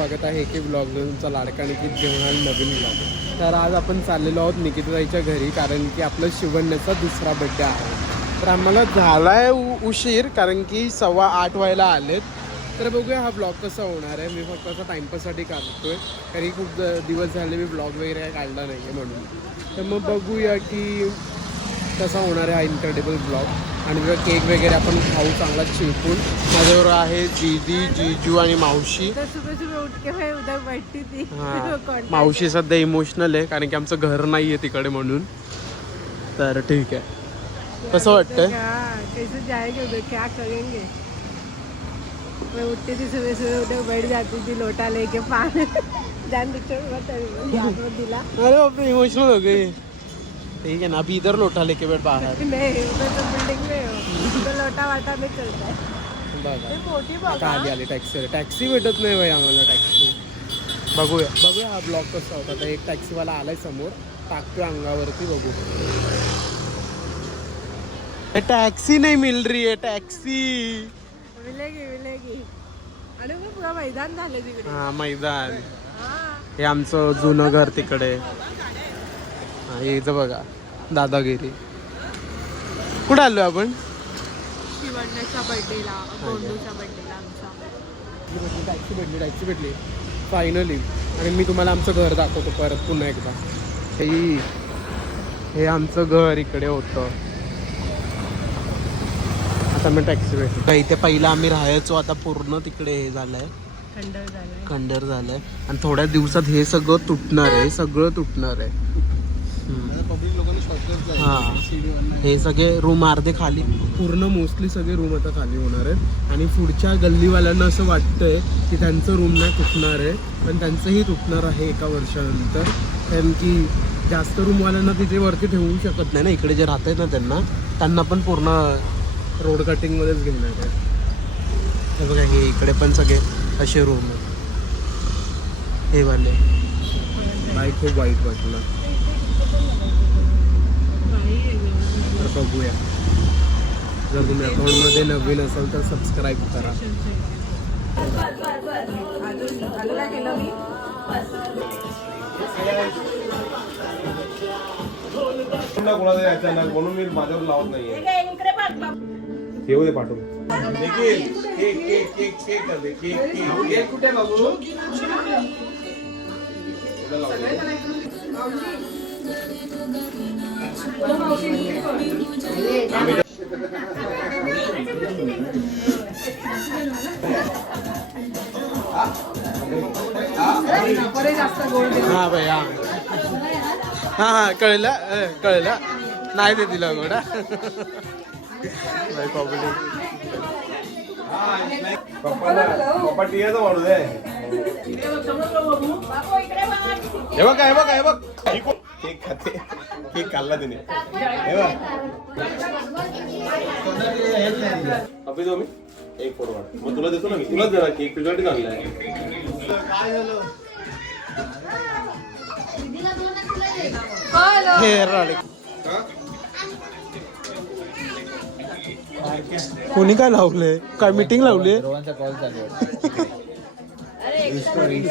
स्वागत आहे की ब्लॉग तुमचा लाडका निकित घेऊन नवीन ब्लॉग. तर आज आपण चाललेलो आहोत निकिताईच्या घरी कारण की आपलं शिवण्याचा दुसरा बड्डे आहे. तर आम्हाला झाला आहे उ- उशीर कारण की सव्वा आठ व्हायला आलेत. तर बघूया हा ब्लॉग कसा होणार आहे. मी फक्त असा टाईमपाससाठी काढतोय कारण की खूप दिवस झाले मी ब्लॉग वगैरे काढला नाही आहे म्हणून. तर मग बघूया की कसा होणार आहे हा इन्क्रेडिबल ब्लॉग आणि जर केक वगैरे आपण खाऊ चांगला चिरपून. माझ्याबरोबर आहे दीदी जीजू आणि मावशी. तर सुबह सुबह उठ के मैं उधर बैठती थी Contact मावशी सध्या इमोशनल आहे कारण की आमचं घर नाही आहे तिकडे म्हणून. तर ठीक आहे. कसं वाटतंय? हाँ, कैसे जाएंगे उधर क्या करेंगे? मैं उठती थी सुबह सुबह उधर बैठ जाती थी लोटा लेके पानी जान दिला. अरे बापरे इमोशनल हो गई. ठीक है ना? अभी इधर लोटा लेके बैठ बाहर। नहीं मैं तो बिल्डिंग में हूँ। तो लोटा वाटा नहीं चलता है। बघा आता आली आली टॅक्सी टॅक्सी भेटत नाही भाई आम्हाला टॅक्सी बघूया. बघूया हा ब्लॉग कसा होता. आता एक टॅक्सीवाला आलाय समोर. टाकतोय अंगावरती बघू. टॅक्सी नाही मिल रही है टॅक्सी मिलेगी मिलेगी. पुरा मैदान झालं तिकडे. हा मैदान. हा. हे आमचं जुनं घर तिकडे. इथं बघा. दादागिरी. कुठं आलो आपण? गोंडूच्या आमच्या टॅक्सी भेटली टॅक्सी भेटली फायनली आणि मी तुम्हाला आमचं घर दाखवतो परत पुन्हा एकदा. हे हे आमचं घर इकडे होतं. आता मी टॅक्सी भेटली इथे पहिला आम्ही राहायचो आता पूर्ण तिकडे हे झालंय. खंडर झालाय. खंडर झालंय. आणि थोड्या दिवसात हे सगळं तुटणार आहे सगळं तुटणार आहे. हां. हे सगळे रूम अर्धे खाली. पूर्ण मोस्टली सगळे रूम आता खाली होणार आहेत. आणि पुढच्या गल्लीवाल्यांना असं वाटतंय की त्यांचं रूम नाही तुटणार आहे. पण त्यांचंही तुटणार आहे एका वर्षानंतर. कारण की जास्त रूमवाल्यांना तिथे वरती ठेवू शकत नाही ना. इकडे जे राहत आहेत ना त्यांना त्यांना पण पूर्ण रोड कटिंगमध्येच घेणार आहे हे बघा हे इकडे पण सगळे असे रूम आहेत. हे वाले. बाईक खूप वाईट वाटलं. तर बघूया. जर तुम्ही अकाउंटमध्ये नवीन असाल तर सबस्क्राईब करा. कोणाचा अचानक म्हणून मी माझ्यावर लावत नाहीये येऊ दे पाठवून. Nikhil cake cake cake cake कर दे केक केक केक कुठे हा भाई हा. हा हा कळलं कळलं. नाही ते दिलं गोडा. पप्पा पप्पा टियाचा वाढू दे. हे बघ हे बघ हे बघ. कोण? केक खाते. केक खाल्ला तिने. हे बघ. अभि जाऊ मी. एक फोटो काढ मग तुला देतो ना मी. तुलाच देणार केक तुझ्यासाठी आणलाय हे राडे कोणी काय लावले काय मीटिंग लावली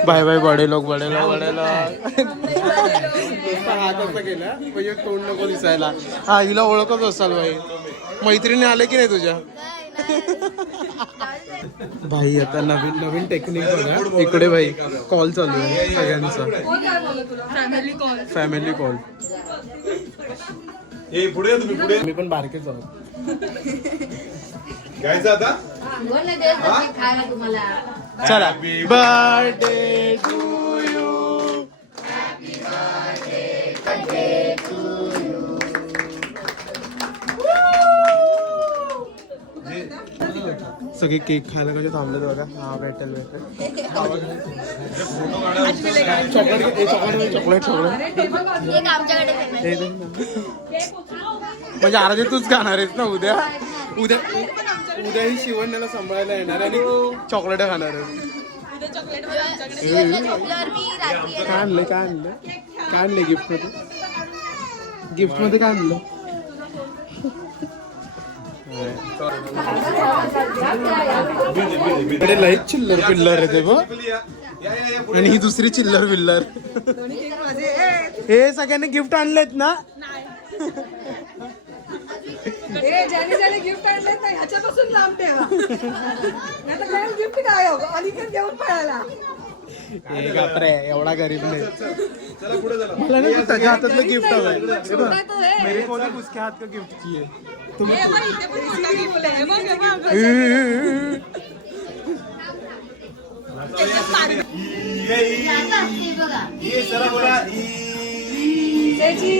बाय बाय बडे लोक बडे लोक बडे लोक. केला म्हणजे तोंड नको दिसायला. हा हिला ओळखच असाल भाई मैत्रिणी आले की नाही तुझ्या? भाई आता नवीन नवीन टेक्निक बघा. इकडे भाई कॉल चालू आहे सगळ्यांचा. फॅमिली कॉल हे पुढे या तुम्ही पुढे मी पण बारकेच आहोत. घ्यायचं आता? चला. बर्थडे टू यू सगळे केक खायला कसे थांबले बघा. हा भेटेल भेटेल. चॉकलेट चॉकलेट चॉकलेट चॉकलेट दे ना. म्हणजे अर्धे तूच खाणार आहेस ना उद्या? उद्या उद्याही शिवण्याला सांभाळायला येणार आणि चॉकलेट खाणार आहे. काय आणलं काय आणलं? काय आणलं गिफ्टमध्ये? गिफ्टमध्ये काय आणलं? इकडे चिल्लर पिल्लर आहे ते बघ. आणि ही दुसरी चिल्लर पिल्लर. हे सगळ्यांनी गिफ्ट आणलेत ना? ए ज्याने ज्याने गिफ्ट आणले ना ह्याच्यापासून लांब ठेवा नाही तर गिफ्ट काय हो? अलीकडे घेऊन पळाला. हे बापरे एवढा गरीब नाही. मला ना त्याच्या हातातलं गिफ्ट हे है. मेरे को उसके हात का गिफ्ट चाहिए हे हे. ये जरा बोला. त्याची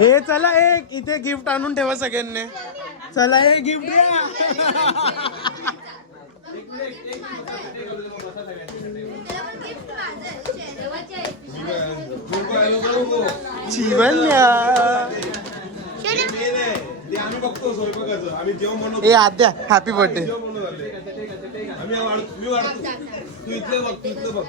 हे चला एक इथे गिफ्ट आणून ठेवा सगळ्यांनी. चला हे गिफ्ट जीवन या ते आम्ही बघतो स्वयंपाकाचं. आम्ही ए आद्या हॅपी बर्थडे जेवण बनवून आले आम्ही वाढ- मी वाढतो. तू इथलं बघ तू इथलं बघ.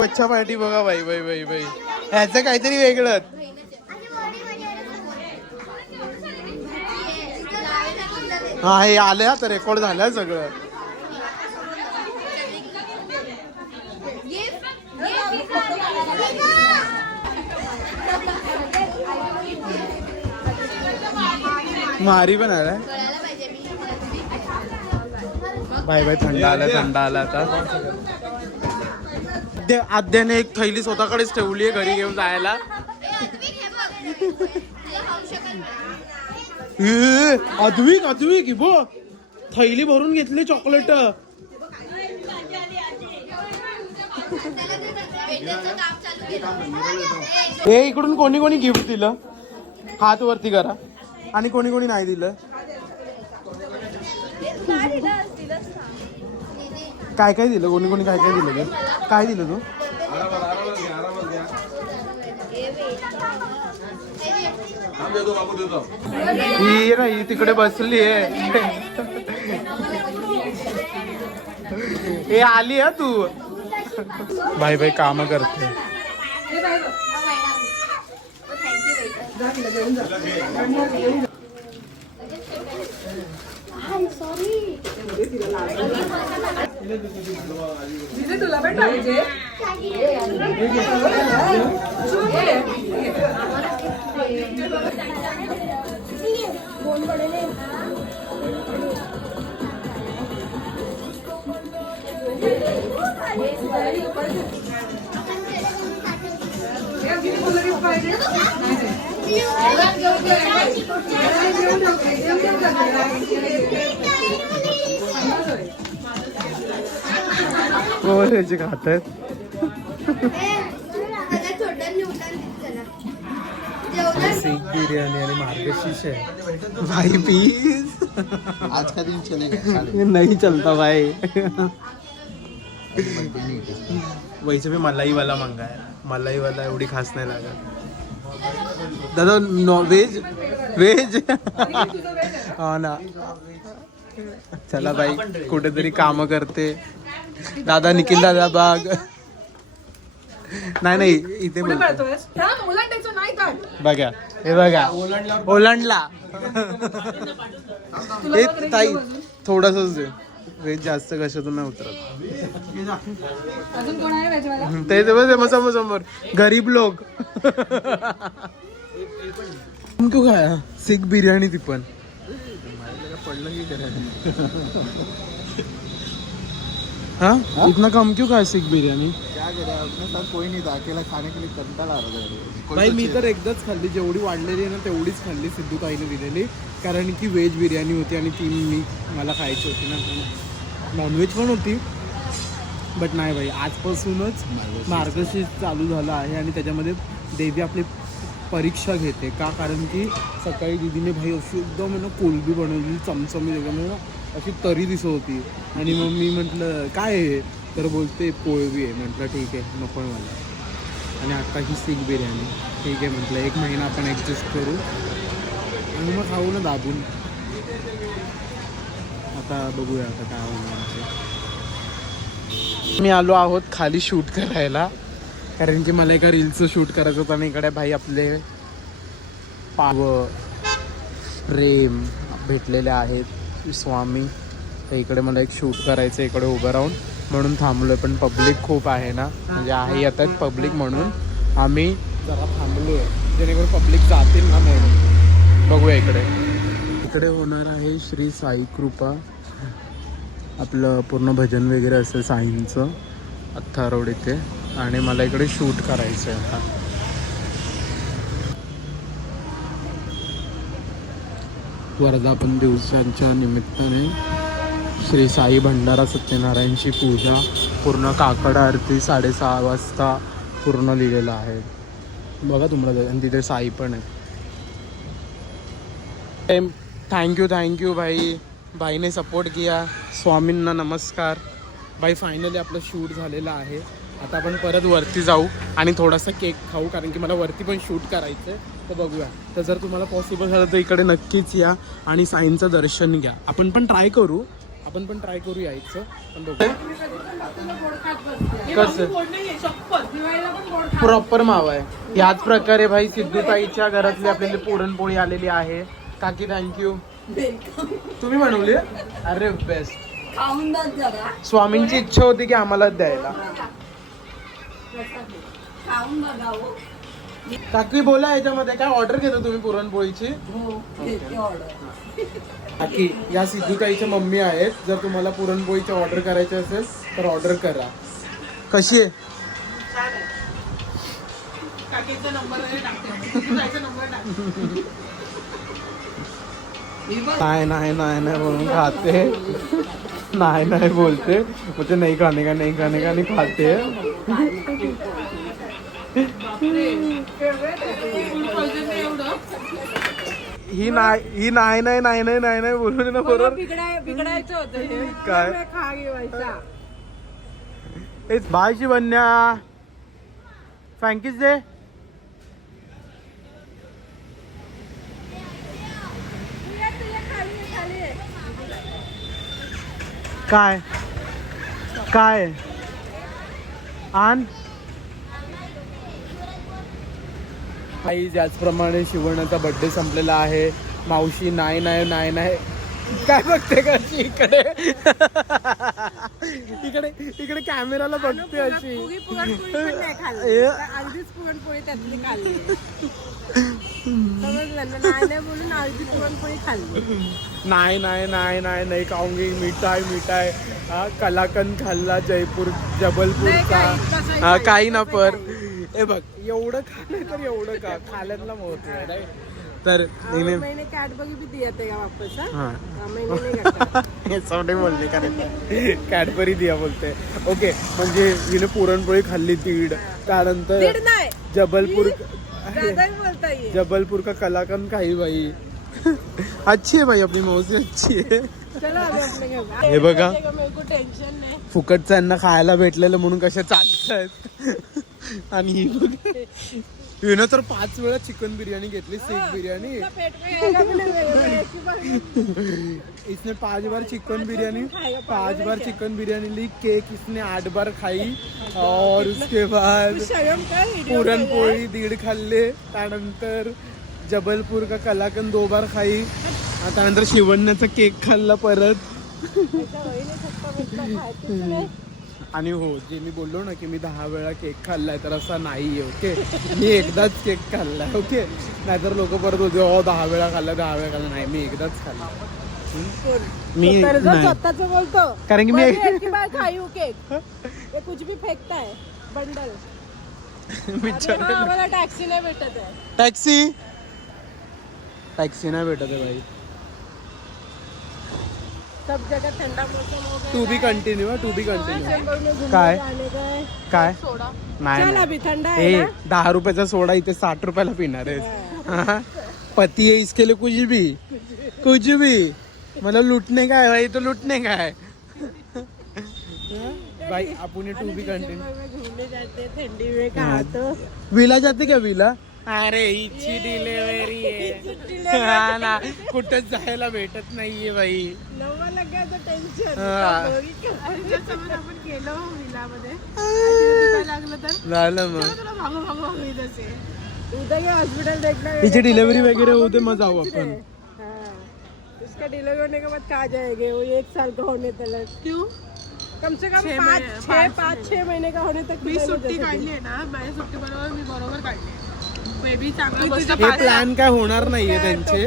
बच्चा पार्टी बघा बाई बाई बाई बाई. ह्याचं काहीतरी वेगळंच हा हे आले आता रेकॉर्ड झालं सगळं. मारी पण आलाय. बाय बाय थंड आला थंड आला आता. आद्या- आद्याने एक थैली स्वतःकडेच ठेवली आहे घरी घेऊन जायला. अद्विक अद्विक ही बघ थैली भरून घेतली चॉकलेट हे इकडून कोणी कोणी गिफ्ट दिलं? हात वरती करा. आणि कोणी कोणी नाही दिलं? काय काय दिलं? कोणी कोणी काय काय दिलं ग? काय दिलं तू? ही ना ही तिकडे बसली आहे. हे आली हा तू. बाई बाई काम करते तिथे तुला पण पाहिजे किती तुला gift पाहिजे कोण याचे खात आहेत सीख बिर्याणी आणि मार्गशीर्ष आहे. भाई प्लीज आज का? दिन चलेगा नहीं चलता भाई. वैसे भी मलाई वाला मांगा है मलाई वाला एवढी खास नाही लागत. दादा नॉ व्हेज व्हेज हा ना. चला बाई कुठेतरी काम करते. दादा निखिल दादा बाग. नाही नाही इथे बघा हे बघा. ओलांडला. हे ताई. थोडस वेज जास्त कशातून नाही उतरत. अजून कोण आहे व्हेजवाला ते ते बस समोर समोर गरीब लोक. तुम क्यों? खाया सिख बिर्याणी ती पण. पडलं की हाँ? इतना कम क्यों खाया सिख बिर्याणी? क्या करे अपने साथ कोई नहीं था अकेला खाने के लिए कंटाळा आ रहा था कोई भाई तो मी। तर एकदाच खाल्ली. जेवढी वाढलेली आहे ना तेवढीच खाल्ली सिद्धू ताईने दिलेली. कारण की व्हेज बिर्याणी होती आणि ती मी मला खायची होती ना. नॉनव्हेज पण होती. बट नाही भाई आजपासूनच मार्गशीर्ष. चालू झालं आहे आणि त्याच्यामध्ये देवी आपली परीक्षा घेते. का? कारण की सकाळी दिदीने भाई अशी एकदम ना कोलबी बनवली चमचमी एकदम आहे ना अशी तरी दिसत होती. आणि मग मी म्हटलं काय आहे तर बोलते पोळवी आहे. म्हटलं ठीक आहे नको मला. आणि आता ही सीख बिर्याणी. ठीक आहे म्हटलं एक महिना आपण ॲडजस्ट करू. आणि मग खाऊ ना दाबून. आता बघूया आता काय होणार मी आलो आहोत खाली शूट करायला. कारण की मला एका रीलचं शूट करायचं होतं आणि इकडे भाई आपले पाव प्रेम भेटलेले आहेत. स्वामी तर इकडे मला एक शूट करायचं आहे इकडे उभं राहून. म्हणून थांबलोय पण पब्लिक खूप आहे ना. म्हणजे आहे येतात पब्लिक म्हणून. आम्ही जरा थांबलोय. जेणेकरून पब्लिक जातील ना म्हणून. बघूया इकडे. इकडे होणार आहे श्री साई कृपा. आपलं पूर्ण भजन वगैरे असेल साईंचं अथ्था रोड इथे. आणि मला इकडे शूट करायचं आहे आता. वर्धापन दिवसांच्या निमित्ताने श्री साई भंडारा सत्यनारायणची पूजा पूर्ण काकड आरती साडेसहा वाजता पूर्ण लिहिलेलं आहे. बघा तुम्हाला आणि तिथे साई पण आहे. थँक्यू थँक्यू भाई. भाईने सपोर्ट किया. स्वामींना नमस्कार. भाई फायनली आपलं शूट झालेलं आहे. आता आपण परत वरती जाऊ आणि थोडासा केक खाऊ कारण की मला वरती पण शूट करायचं आहे तर बघूया. तर जर तुम्हाला पॉसिबल झालं तर इकडे नक्कीच या आणि साईंचं दर्शन घ्या. आपण पण ट्राय करू. आपण पण ट्राय करू यायचं. पण बघू. कसं? प्रॉपर मावा आहे. याच प्रकारे भाई सिद्धूताईच्या घरातली आपल्याला पुरणपोळी आलेली आहे. काकी थँक्यू तुम्ही बनवली अरे बेस्ट खाऊन दात जरा. स्वामींची इच्छा होती की आम्हाला द्यायला. खाऊन बघावं. काकी बोला याच्यामध्ये काय ऑर्डर घेतो तुम्ही पुरणपोळीची? हो घेते ऑर्डर काकी या सिद्धूताईच्या मम्मी आहेत. जर तुम्हाला पुरणपोळीची ऑर्डर करायची असेल तर ऑर्डर करा. कशी आहे? नाही नाही नाही नाही म्हणून खाते. नाही नाही बोलते. मुझे नहीं खाने का नहीं खाने का नहीं खाते. ही नाही ही नाही नाही नाही नाही नाही नाही बोलून ना बरोबर. बिघडाय बिघडायचं होतं काय? काय खा घेवायचा. It's bye Shivanya. Frankie's काय? काय? आण. आई ज्याचप्रमाणे शिवण्याचा बड्डे संपलेला आहे. मावशी नाही नाही नाही नाही काय बघते का अशी इकडे? इकडे इकडे कॅमेराला बघते अशी. पुरी पुरणपोळी खाल्ली. त्यातली खाल्ली. बोलून पुरणपोळी खाल्ली. नाही नाही नाही नाही नाही खाऊंगी. मिठाई मिठाई. हा कलाकंद खाल्ला जयपूर जबलपूरचा. काही, हा ना पर. हे बघ एवढं खा नाही तर एवढं का खाल्यातला महत्त्व आहे नाही? तर और हिने मैंने कैडबरी भी दिया था वापस हाँ? हा. हाँ, मैंने नहीं रखा हे सवडे बोलले कारण कॅडबरी दिया बोलते. ओके म्हणजे हिने पुरणपोळी खाल्ली दीड त्यानंतर दीड नाही. जबलपूर ज्यादा ही बोलता ये जबलपूर का कलाकंद खाई भाई अच्छी है भाई अपनी मौसी अच्छी है. चलो घर। हे बघा. मेरे को टेंशन नहीं. फुकटचं यांना खायला भेटलेलं म्हणून कशा चालतात आणि ही बघ हिनं तर पाच वेळा चिकन बिर्याणी घेतली सीख बिर्याणी। इसने पांच बार चिकन बिरयानी पांच बार चिकन बिरयानी ली केक इसने आठ बार खाई और उसके बाद पुरणपोळी दीड खाल्ले त्यानंतर जबलपूर का कलाकंद दो बार खाई त्यानंतर शिवण्याचा केक खाल्ला परत आणि हो जे मी बोललो ना की मी दहा वेळा केक खाल्लाय तर असा नाही ओके मी एकदाच केक खाल्लाय ओके नाहीतर लोक परत होते हो दहा वेळा खाल्ला दहा वेळा खाल्ला नाही मी एकदाच खाल्ला. मी. स्वतःच बोलतो कारण की मी- हूँ केक. कुछ भी फेंकता है बंडल टॅक्सी नाही भेटत आहे. टॅक्सी टॅक्सी नाही भेटत आहे भाई. सब जगह ठंडा मौसम हो गया to be continue to be continue काय? का है काय? सोडा. नाही चल नाही. अभी ठंडा है ए दहा रुपयाचा सोडा इथे साठ रुपयाला पिणार आहे हाँ? पति है इसके लिए कुछ भी. कुछ भी. मतलब लूटने का है भाई? तो लूटने का है भाई आपण टू बी कंटिन्यू चेंबूर में घूमने जाते हैं ठंडी में कहा तो विला जाते क्या विला? अरे हिची डिलेवरी आहे. हा ना कुठंच जायला भेटत नाहीये बाई. नववा टेन्शन हा. समोर आपण गेलो विलामध्ये काय लागलं तर? झालं मग. तुला भागो भागो भागो इधर से उधर ये हॉस्पिटल देखना है। हिची डिलेवरी वगैरे होते मग जाऊ आपण. हाँ, उसका डिलीवरी होने के बाद कहाँ जाएंगे वो एक साल का होने तक क्यों? कम से कम पाँच छः पाँच छः महीने का होने तक मी सुट्टी काढली आहे ना माझी सुट्टी बरोबर मी बरोबर काढली बेबी हे प्लॅन काय होणार नाहीये त्यांचे.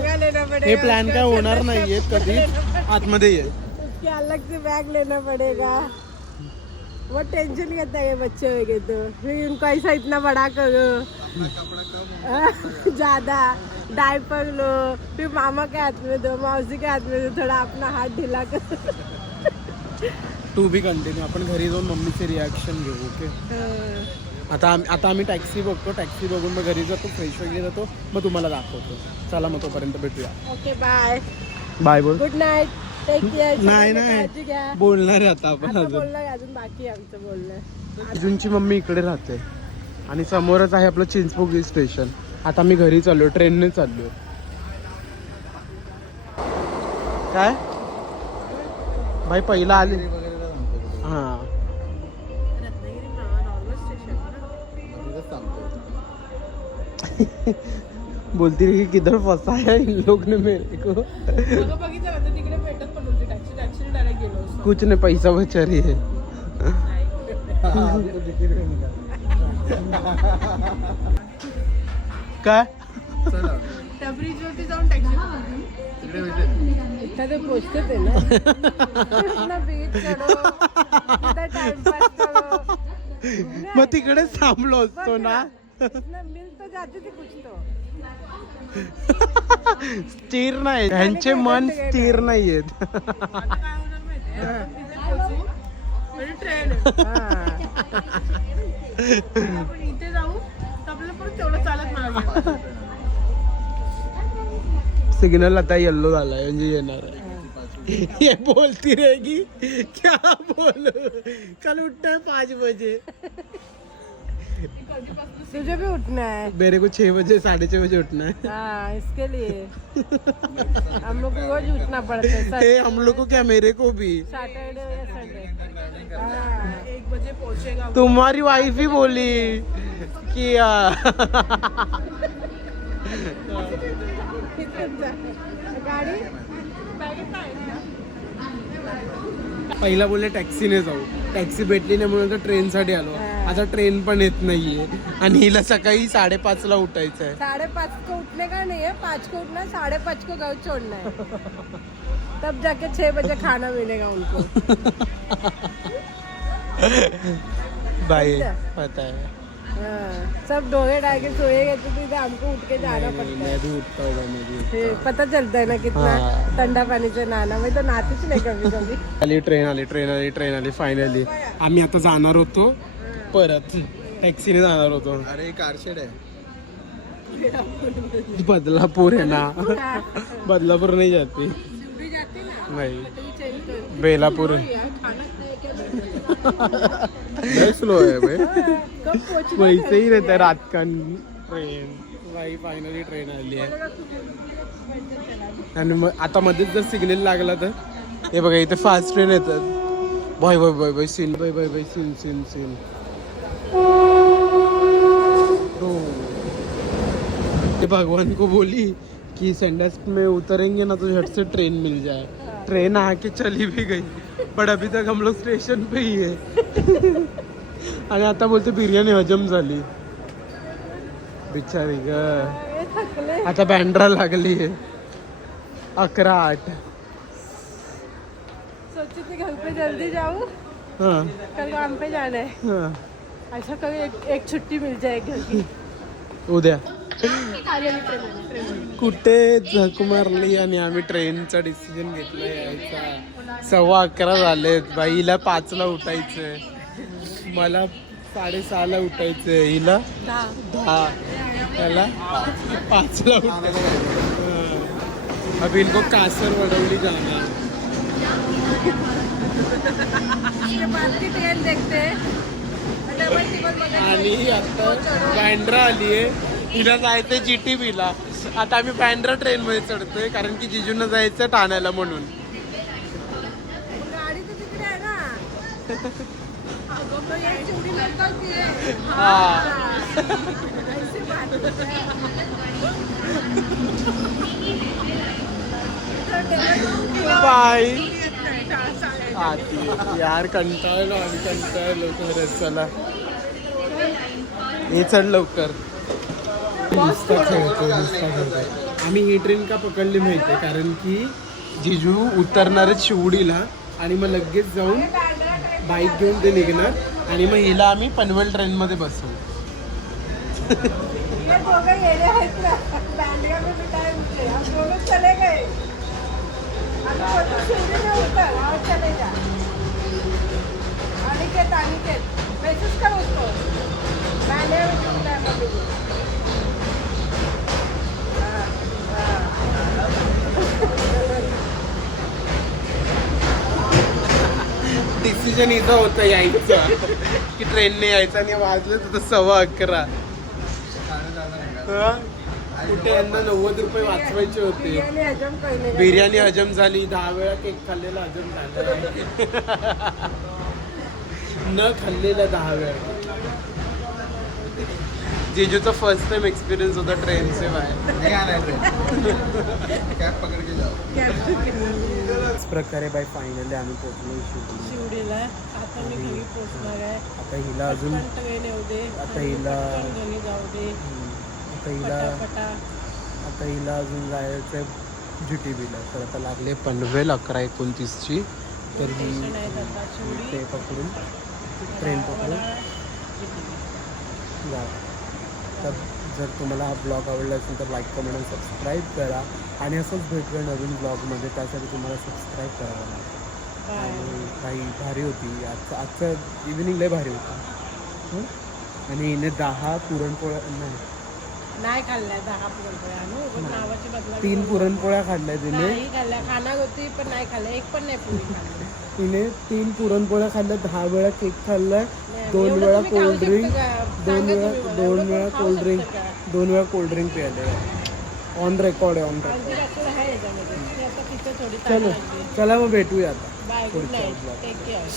हे प्लॅन काय होणार नाहीये कधी. आतमध्ये ये. उसके अलग से बैग लेना पड़ेगा. वो टेंशन करता है ये बच्चे होंगे तो. फिर उनको ऐसा इतना बड़ा करो. ज्यादा डायपर लो. फिर मामा के हाथ में दो मौसी के हाथ में दो थोड़ा अपना हाथ ढीला कर. टू बी कंटिन्यू आपण घरी जाऊन मम्मीचे रिॲक्शन घेऊ ओके आता आम- आता आम्ही टॅक्सी बघतो टॅक्सी बघून मग घरी जातो फ्रेश वगैरे जातो मग तुम्हाला दाखवतो. चला मग तोपर्यंत भेटूया. ओके बाय बाय बोल. गुड नाईट टेक केअर नाही नाही. बोलणार आहे आता आपण अजून. बोलणं आहे, अजून बाकी आहे आमचं बोलणं. अर्जुनची मम्मी इकडे राहते. आणि समोरच आहे आपलं चिंचपोगी स्टेशन आता मी घरी चाललो ट्रेनने चाललो काय? भाई पहिला आले. बोलती रही कि किधर फंसा है इन लोग ने मेरे को। कुछ ने पैसा बचा रही है. काय? जाऊन टॅक्सी ना. मग तिकडे थांबलो असतो ना. तो कुछ तो स्थिर नाही त्यांचे मन स्थिर नाहीयेत. ट्रेन आपण इथे जाऊ तर आपल्याला परत तेवढं चालत मला सिग्नल आता येल्लो झालाय म्हणजे येणार आहे. ये बोलती रहेगी क्या बोल? कल उठना है पाँच बजे. तुझे भी उठना है। मेरे को छह बजे साढ़े छह बजे उठना है। हाँ इसके लिए। हम लोग को रोज उठना पड़ता है हम लोग को क्या मेरे को भी? सैटरडे या संडे हाँ एक बजे पहुंचेगा तुम्हारी वाइफ ही बोली कि आ, गाडी? पहिला बोलले टॅक्सीने जाऊ. टॅक्सी भेटली नाही म्हणून आता ट्रेनसाठी आलो. आता ट्रेन पण येत नाहीये. आणि हिला सकाळी साडेपाच ला उठायचं आहे साढ़े पाँच को उठने का नहीं है पाँच को उठना है साढ़े पाँच को घर छोड़ना है तब जाके छह बजे खाना मिलेगा उनको. बाई पता है हाँ, सब डोगे डाल के सोएंगे तो फिर हमको उठ के जाना पड़ता है. मैं भी उठता होगा मैं भी फिर पता चलता है ना कितना हाँ। ठंडा पानी से नहाना मैं तो नहातीच नाही कभी कभी आली ट्रेन आली ट्रेन आली ट्रेन आली फायनली आम्ही आता जाणार होतो. परत टॅक्सीने जाणार होतो. अरे कारशेड आहे. बदलापूर आहे ना. बदलापूर नाही जाते. भी जाते ना. नाही. बेलापूर स्लो आहे भाई कब पहुंच वैसे ही रहता है रात का ट्रेन भाई फायनली ट्रेन आली आहे. आणि मग आता मध्येच जर सिग्नल लागला तर? हे बघा इथे फास्ट ट्रेन येतात. Bye bye bye bye scene bye bye bye scene scene scene ये भगवान को बोली कि सेंडस में उतरेंगे ना तो झट से ट्रेन मिल जाए। ट्रेन आके चली भी गई बट अभी तक हम लोग स्टेशन पे ही है। आणि आता बोलते बिर्याणी हजम झाली बिचारी ग आता बँड्रा लागली आहे अकरा आठ सोची थी घर पे जल्दी जाऊँ। हाँ। कल काम पे जाना है। हाँ। ऐसा कभी एक, एक छुट्टी मिल जाए घर की। उद्या. कुठे झक मारली आणि आम्ही ट्रेनचा डिसिजन घेतला यायचा. सव्वा अकरा झालेत. बाईला पाचला उठायचंय. मला साडेसहाला उठायचंय. हिला दहा. त्याला पाचला उठायचं अभी इनको कासर वडवली जाणार. की ट्रेन देखते. आणि आता. बँड्रा आली आहे हिला जायचं जी टी बीला आता आम्ही बँड्रा ट्रेन मध्ये चढतोय कारण की जिजूंना जायचं ठाण्याला म्हणून. बाय आती यार कंटाळलो आम्ही कंटाळलो. खरंच चला. हे चढ लवकर. नुसतं नुसतं. आम्ही ही ट्रेन का पकडली माहितीये? कारण की जिजू उतरणार आहेत शिवडीला आणि मग लगेच जाऊन बाईक घेऊन ते निघणार आणि मग हिला आम्ही पनवेल ट्रेन मध्ये बसवू. अनिकेत अनिकेत मैसेज उसको. डिसिजन इथं होतं यायचं की ट्रेनने यायचं आणि वाजलं तर सव्वा अकरा हा? कुठे यांना नव्वद रुपये वाचवायचे होते? बिर्याणी हजम झाली. दहा वेळा केक खाल्लेला हजम झाला. न खाल्लेला दहा वेळा. जेजूचा फर्स्ट टाइम एक्सपिरियन्स होता ट्रेन कैब पकड़ के जाओ. त्याच प्रकारे बाय फायनली आम्ही पोहोचलो शिवडी शिवडीला आता मी घरी पोचणार आहे. आता हिला अजून आता हिला घरी जाऊ दे. आता हिला आता हिला अजून जायचं जी टी बीला तर आता लागले पनवेल अकरा एकोणतीसची. तर ही आहे ते पकडून ट्रेन पकडून जा. तर जर तुम्हाला हा ब्लॉग आवडला असेल तर लाईक कमेंट आणि सबस्क्राईब करा. आणि असंच भेटूया नवीन ब्लॉगमध्ये त्यासाठी तुम्हाला सबस्क्राईब करावं लागेल. आणि काही भारी होती. आजचं आजचं इव्हिनिंग लय भारी होता? आणि हिने दहा पुरणपोळ्या नाही. नाही खाल्ल्या दहा पुरणपोळ्या नावाची बदला तीन पुरणपोळ्या खाल्ल्या तिने. नाही खाल्ल्या. खाणार होती पण नाही खाल्ल्या. एक पण नाही पुरी खाल्ली. तिने तीन पुरणपोळ्या खाल्ल्या दहा वेळा केक खाल्लाय दोन वेळा कोल्ड्रिंक? दोन वेळा दोन वेळा कोल्ड्रिंक? दोन वेळा कोल्ड्रिंक प्यायले. ऑन रेकॉर्ड आहे ऑन रेकॉर्ड हळदी डॉक्टर आहे याच्यामध्ये. ती आता तिचं थोडी चलो चला मग भेटूया आता. Bye good night. Take care